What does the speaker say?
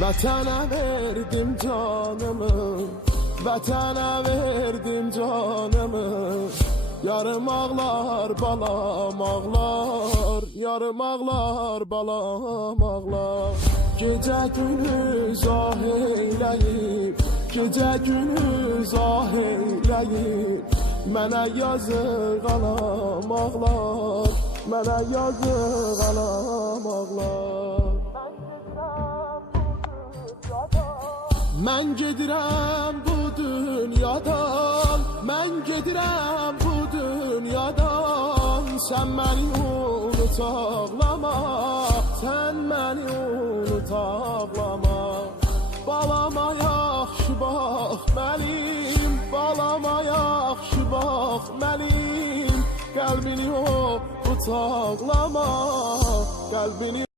Vətənə verdim canımı, vətənə verdim canımı. Yarım ağlar balam ağlar, yarım ağlar balam ağlar. Gecə gündüz ah eyləyib, gecə gündüz ah eyləyib. Mənə yazıq anam ağlar, mənə yazıq anam ağlar. Mən gedirəm bu dünyadan, mən gedirəm bu dünyadan. Sən məni unut ağlama, sən məni unut ağlama. Balama yaxşı bax mənim, balama yaxşı bax mənim. Qəlbini o bıçaqlama, qəlbini